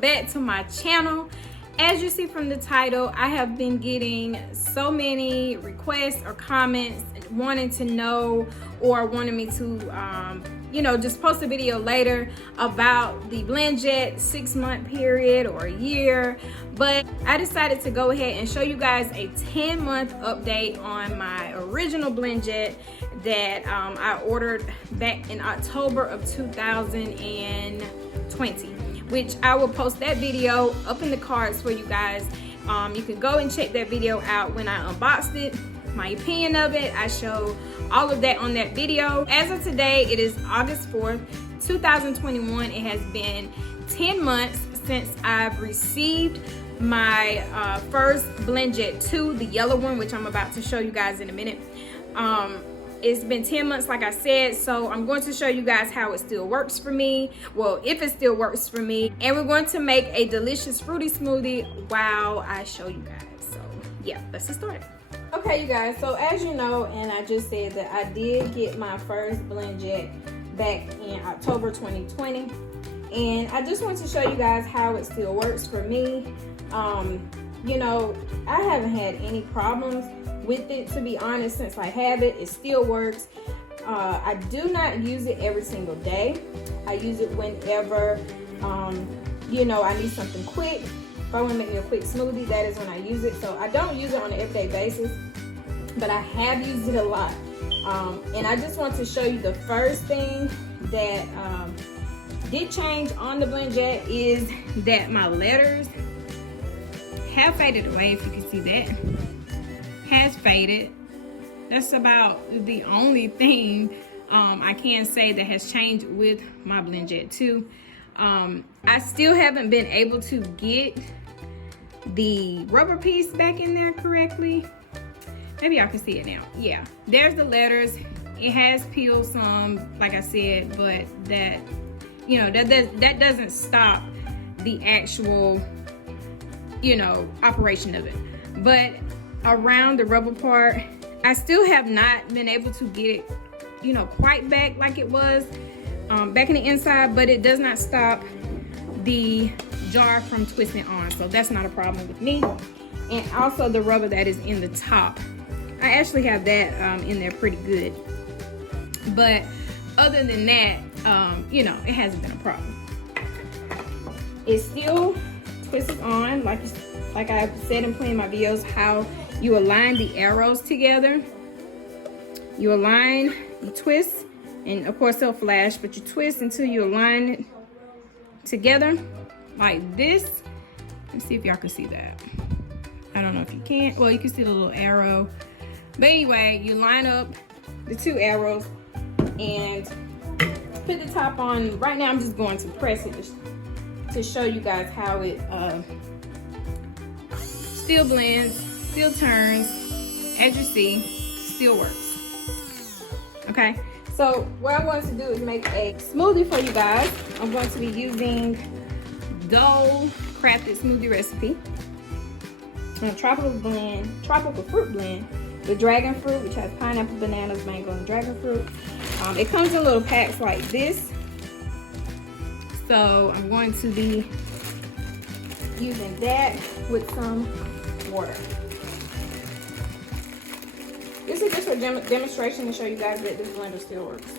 back to my channel. As you see from the title, I have been getting so many requests or comments wanting to know or wanting me to just post a video later about the BlendJet 6-month period or a year. But I decided to go ahead and show you guys a 10-month update on my original BlendJet that I ordered back in October of 2020, which I will post that video up in the cards for you guys. You can go and check that video out when I unboxed it, my opinion of it. I show all of that on that video. As of today, it is August 4th, 2021. It has been 10 months since I've received my first BlendJet 2, the yellow one, which I'm about to show you guys in a minute. It's been 10 months, like I said, so I'm going to show you guys how it still works for me. Well, if it still works for me. And we're going to make a delicious fruity smoothie while I show you guys. So yeah, let's get started. Okay, you guys, so as you know, and I just said that I did get my first BlendJet back in October 2020. And I just want to show you guys how it still works for me. I haven't had any problems with it, to be honest. Since I have it, it still works. I do not use it every single day. I use it whenever I need something quick. If I want to make me a quick smoothie, that is when I use it. So I don't use it on an everyday basis, but I have used it a lot. And I just want to show you the first thing that did change on the BlendJet is that my letters have faded away. If you can see that, has faded. That's about the only thing I can say that has changed with my BlendJet 2. I still haven't been able to get the rubber piece back in there correctly. Maybe y'all can see it now. Yeah, there's the letters. It has peeled some, like I said, but that that doesn't stop the actual operation of it. But around the rubber part, I still have not been able to get it quite back like it was back in the inside, but it does not stop the jar from twisting on, so that's not a problem with me. And also the rubber that is in the top, I actually have that in there pretty good. But other than that, it hasn't been a problem. It still twists on, like I've said in plenty of my videos, how you align the arrows together. You align, you twist, and of course they'll flash, but you twist until you align it together like this. Let's see if y'all can see that. I don't know if you can. Well, you can see the little arrow. But anyway, you line up the two arrows and put the top on. Right now I'm just going to press it to show you guys how it still blends, still turns. As you see, still works. Okay, so what I'm going to do is make a smoothie for you guys. I'm going to be using Dole Crafted Smoothie Recipe, a tropical fruit blend with dragon fruit, which has pineapple, bananas, mango, and dragon fruit. It comes in little packs like this. So I'm going to be using that with some water. This is just a demonstration to show you guys that this blender still works.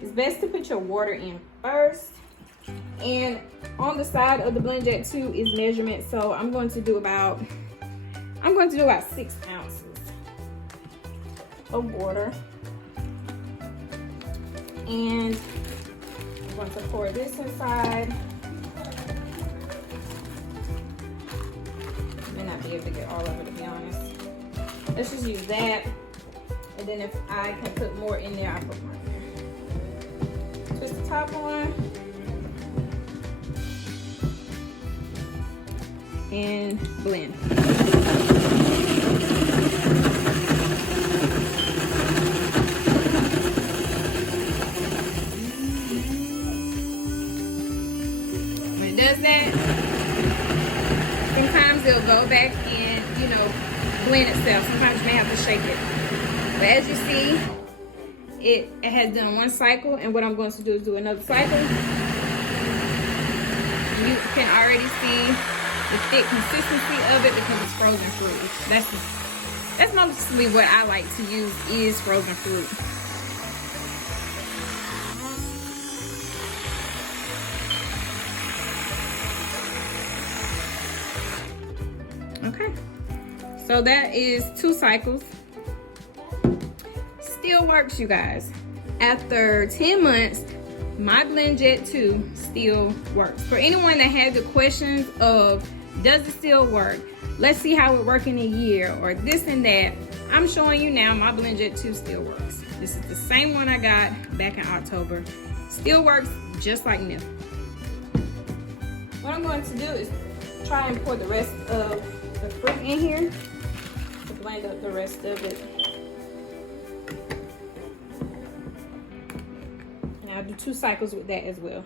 It's best to put your water in first. And on the side of the BlendJet 2 is measurement. So I'm going to do about 6 ounces of water. And I'm going to pour this inside. I may not be able to get all of it, to be honest. Let's just use that. And then if I can put more in there, I'll put more in there. Twist the top on. And blend. When it does that, sometimes it'll go back and, blend itself. Sometimes you may have to shake it. But as you see, it has done one cycle, and what I'm going to do is do another cycle. You can already see the thick consistency of it because it's frozen fruit. That's mostly what I like to use, is frozen fruit. Okay, so that is 2 cycles. Still works, you guys. After 10 months, my BlendJet 2 still works. For anyone that has the questions of, does it still work? Let's see how it works in a year, or this and that. I'm showing you now, my BlendJet 2 still works. This is the same one I got back in October. Still works just like new. What I'm going to do is try and pour the rest of the fruit in here to blend up the rest of it. And I'll do 2 cycles with that as well.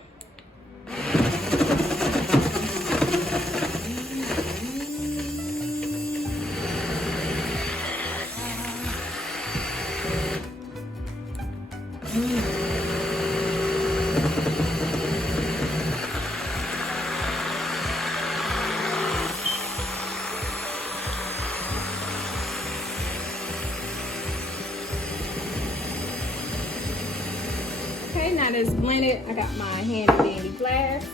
Okay, now that it's blended, I got my handy dandy glass.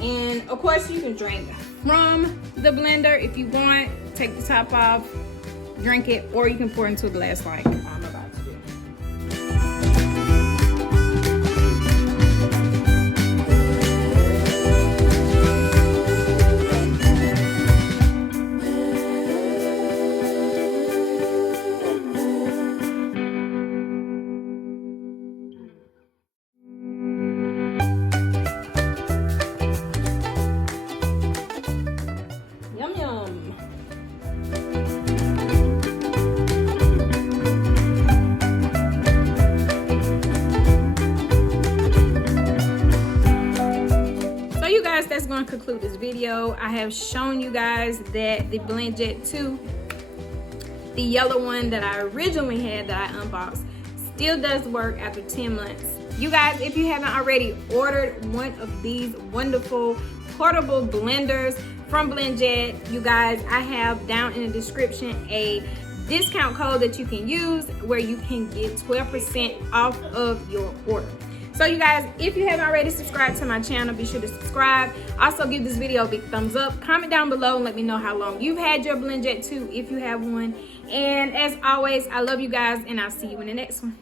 And of course you can drink from the blender if you want. Take the top off, drink it, or you can pour into a glass like I'm about to do. Yum yum. So you guys, that's going to conclude this video. I have shown you guys that the BlendJet 2, the yellow one that I originally had that I unboxed, still does work after 10 months. You guys, if you haven't already ordered one of these wonderful portable blenders from BlendJet, you guys, I have down in the description a discount code that you can use where you can get 12% off of your order. So you guys, if you haven't already subscribed to my channel, be sure to subscribe. Also give this video a big thumbs up. Comment down below and let me know how long you've had your BlendJet 2 if you have one. And as always, I love you guys and I'll see you in the next one.